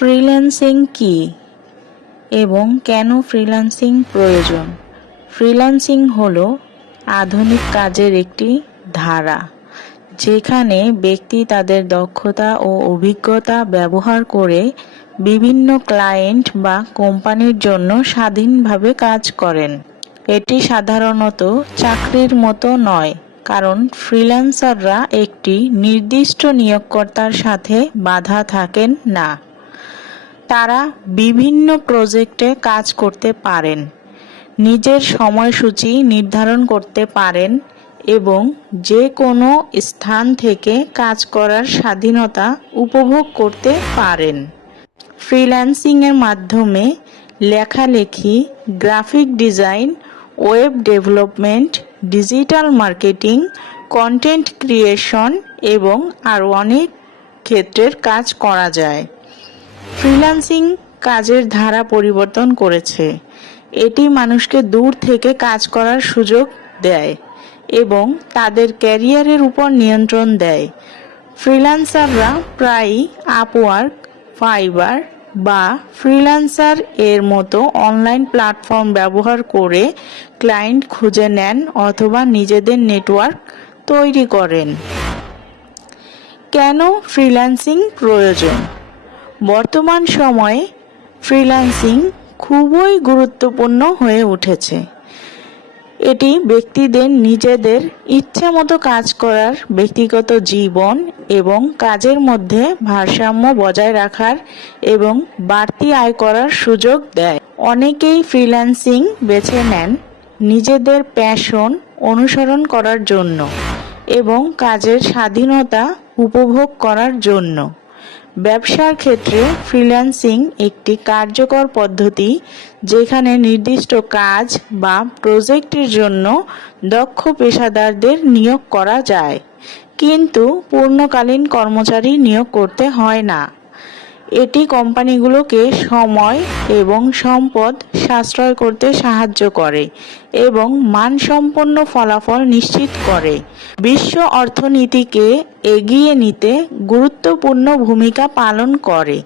Freelancing কি এবং কেন ফ্রিল্যান্সিং প্রয়োজন? ফ্রিল্যান্সিং হলো আধুনিক কাজের একটি ধারা, যেখানে ব্যক্তি তাদের দক্ষতা ও অভিজ্ঞতা ব্যবহার করে বিভিন্ন ক্লায়েন্ট বা কোম্পানির জন্য স্বাধীনভাবে কাজ করেন। এটি সাধারণত চাকরির মতো নয়, কারণ ফ্রিল্যান্সাররা একটি নির্দিষ্ট নিয়োগকর্তার সাথে বাঁধা থাকেন না। তারা বিভিন্ন প্রজেক্টে কাজ করতে পারেন, নিজের সময়সূচি নির্ধারণ করতে পারেন এবং যে কোনো স্থান থেকে কাজ করার স্বাধীনতা উপভোগ করতে পারেন। ফ্রিল্যান্সিংয়ের মাধ্যমে লেখালেখি, graphic design, web development, digital marketing, content creation এবং আরও অনেক ক্ষেত্রের কাজ করা যায়। ফ্রিল্যান্সিং কাজের ধারা পরিবর্তন করেছে। এটি মানুষকে দূর থেকে কাজ করার সুযোগ দেয় এবং তাদের ক্যারিয়ারের উপর নিয়ন্ত্রণ দেয়। ফ্রিল্যান্সাররা প্রায়ই আপওয়ার্ক, ফাইবার বা ফ্রিল্যান্সার এর মতো অনলাইন প্ল্যাটফর্ম ব্যবহার করে ক্লায়েন্ট খুঁজে নেন অথবা নিজেদের নেটওয়ার্ক তৈরি করেন। কেন ফ্রিল্যান্সিং প্রয়োজন? বর্তমান সময়ে ফ্রিল্যান্সিং খুবই গুরুত্বপূর্ণ হয়ে উঠেছে। এটি ব্যক্তিদের নিজেদের ইচ্ছামতো কাজ করার, ব্যক্তিগত জীবন এবং কাজের মধ্যে ভারসাম্য বজায় রাখার এবং বাড়তি আয় করার সুযোগ দেয়। অনেকেই ফ্রিল্যান্সিং বেছে নেন নিজেদের প্যাশন অনুসরণ করার জন্য এবং কাজের স্বাধীনতা উপভোগ করার জন্য। ব্যবসার ক্ষেত্রে ফ্রিল্যান্সিং একটি কার্যকর পদ্ধতি, যেখানে নির্দিষ্ট কাজ বা প্রজেক্টের জন্য দক্ষ পেশাদারদের নিয়োগ করা যায়, কিন্তু পূর্ণকালীন কর্মচারী নিয়োগ করতে হয় না। এটি কোম্পানিগুলোকে সময় এবং সম্পদ সাশ্রয় করতে সাহায্য করে এবং মানসম্পন্ন ফলাফল নিশ্চিত করে। বিশ্ব অর্থনীতিকে এগিয়ে নিতে গুরুত্বপূর্ণ ভূমিকা পালন করে,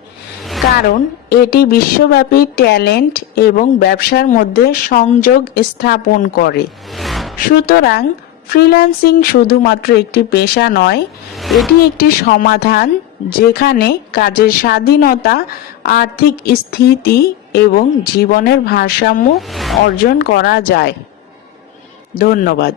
কারণ এটি বিশ্বব্যাপী ট্যালেন্ট এবং ব্যবসার মধ্যে সংযোগ স্থাপন করে। সুতরাং ফ্রিল্যান্সিং শুধুমাত্র একটি পেশা নয়, এটি একটি সমাধান যেখানে কাজের স্বাধীনতা, আর্থিক স্থিতি এবং জীবনের ভারসাম্য অর্জন করা যায়। ধন্যবাদ।